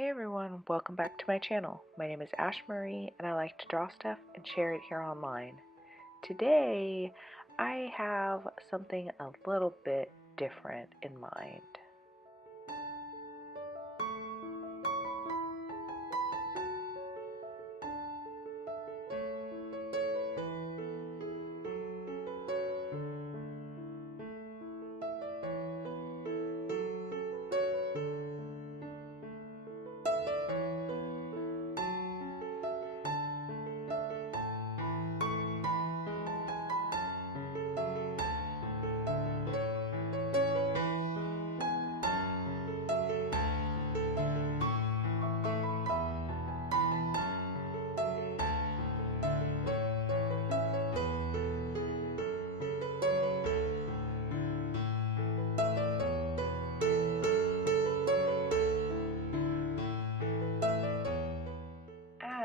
Hey everyone, welcome back to my channel. My name is Ashemarie and I like to draw stuff and share it here online. Today I have something a little bit different in mind.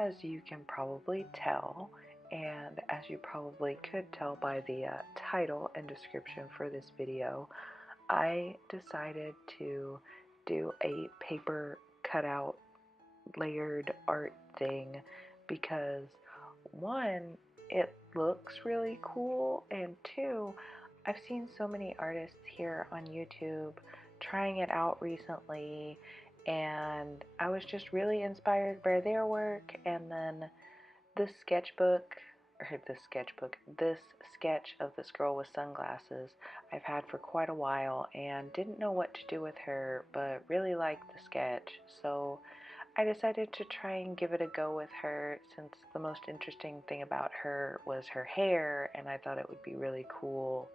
As you can probably tell, and as you probably could tell by the title and description for this video, I decided to do a paper cutout layered art thing because one, it looks really cool, and two, I've seen so many artists here on YouTube trying it out recently, and I was just really inspired by their work. And then this this sketch of this girl with sunglasses I've had for quite a while and didn't know what to do with her, but really liked the sketch. So I decided to try and give it a go with her, since the most interesting thing about her was her hair, and I thought it would be really cool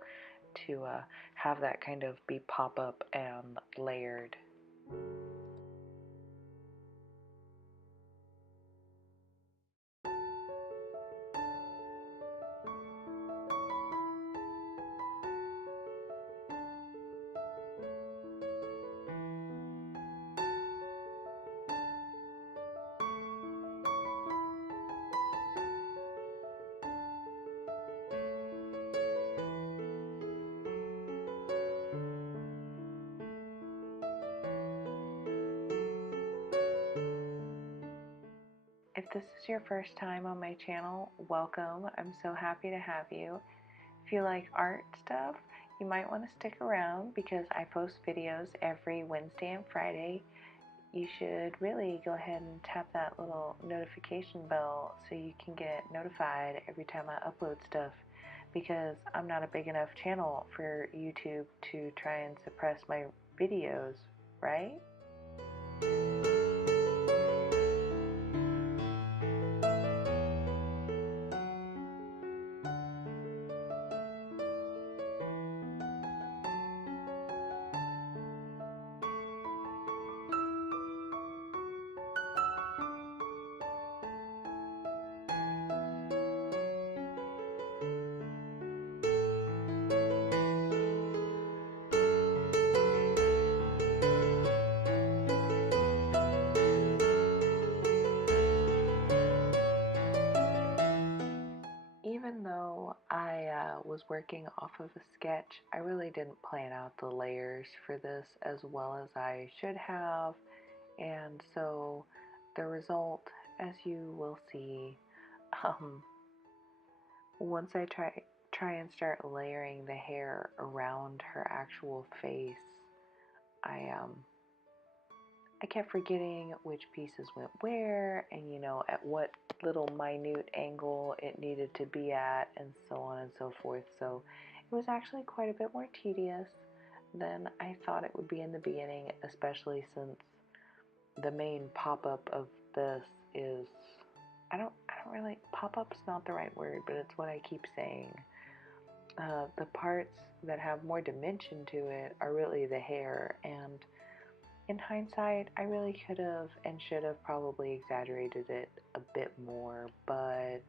to have that kind of be pop-up and layered. If this is your first time on my channel, welcome. I'm so happy to have you. If you like art stuff, you might want to stick around because I post videos every Wednesday and Friday. You should really go ahead and tap that little notification bell so you can get notified every time I upload stuff, because I'm not a big enough channel for YouTube to try and suppress my videos, right? Even though I was working off of a sketch, I really didn't plan out the layers for this as well as I should have, and so the result, as you will see, once I try and start layering the hair around her actual face, I kept forgetting which pieces went where, and at what little minute angle it needed to be at, and so on and so forth. So it was actually quite a bit more tedious than I thought it would be in the beginning, especially since the main pop-up of this is, I don't really, pop-up's not the right word, but it's what I keep saying. The parts that have more dimension to it are really the hair, and in hindsight, I really could have and should have probably exaggerated it a bit more, but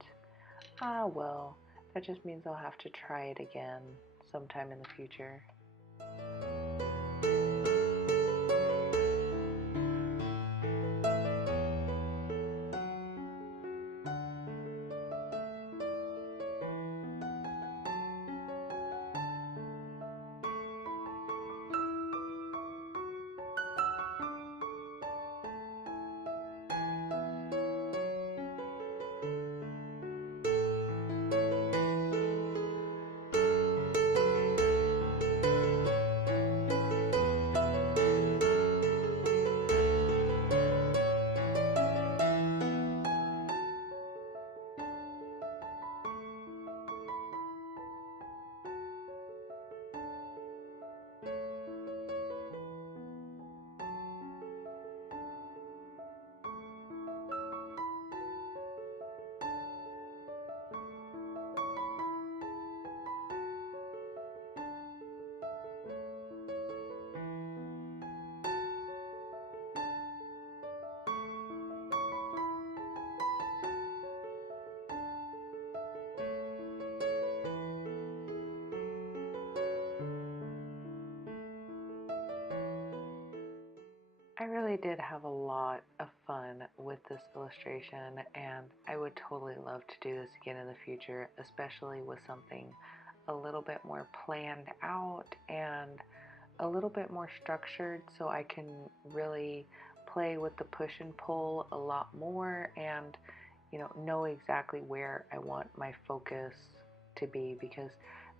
well, that just means I'll have to try it again sometime in the future. really did have a lot of fun with this illustration, and I would totally love to do this again in the future, especially with something a little bit more planned out and a little bit more structured, so I can really play with the push and pull a lot more and know exactly where I want my focus to be, because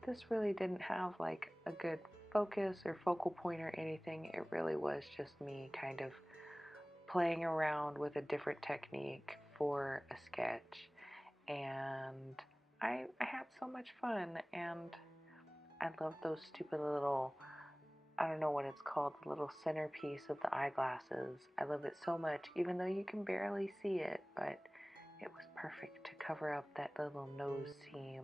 this really didn't have like a good focus or focal point or anything. It really was just me kind of playing around with a different technique for a sketch, and I had so much fun, and I love those stupid little, I don't know what it's called, the little centerpiece of the eyeglasses. I love it so much, even though you can barely see it, but it was perfect to cover up that little nose seam.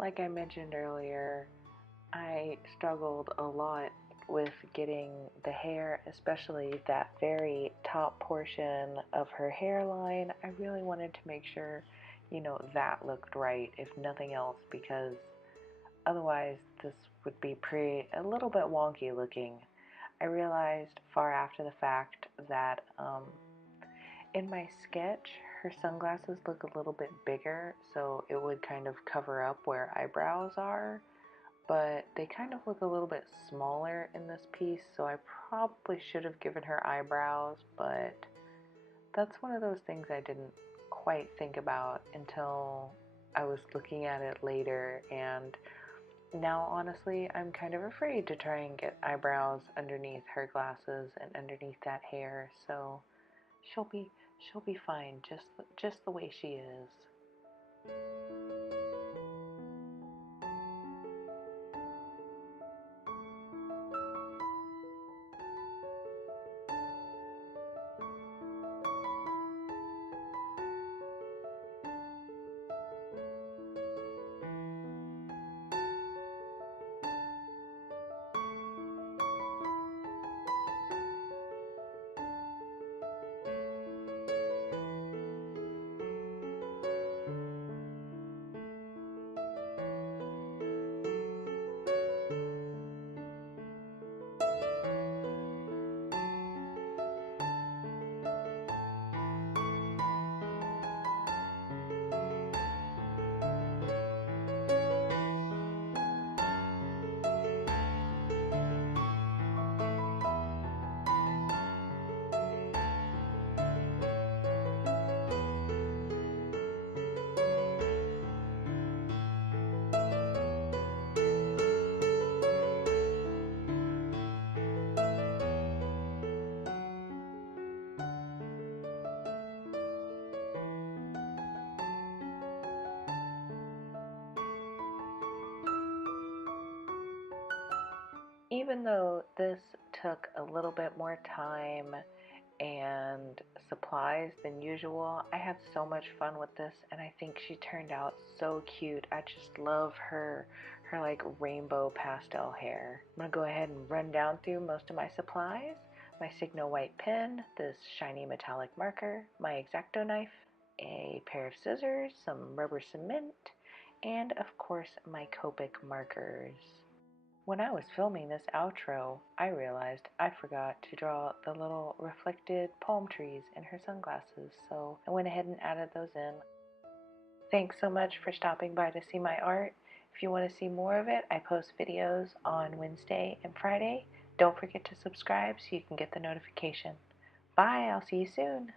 Like I mentioned earlier, I struggled a lot with getting the hair, especially that very top portion of her hairline. I really wanted to make sure, that looked right, if nothing else, because otherwise this would be a little bit wonky looking. I realized far after the fact that in my sketch, her sunglasses look a little bit bigger, so it would kind of cover up where eyebrows are, but they kind of look a little bit smaller in this piece, so I probably should have given her eyebrows, but that's one of those things I didn't quite think about until I was looking at it later, and now honestly I'm kind of afraid to try and get eyebrows underneath her glasses and underneath that hair, so she'll be fine just the way she is. Even though this took a little bit more time and supplies than usual, I had so much fun with this, and I think she turned out so cute. I just love her like rainbow pastel hair. I'm gonna go ahead and run down through most of my supplies. My Signo white pen, this shiny metallic marker, my X-Acto knife, a pair of scissors, some rubber cement, and of course my Copic markers. When I was filming this outro, I realized I forgot to draw the little reflected palm trees in her sunglasses, so I went ahead and added those in. Thanks so much for stopping by to see my art. If you want to see more of it, I post videos on Wednesday and Friday. Don't forget to subscribe so you can get the notification. Bye, I'll see you soon.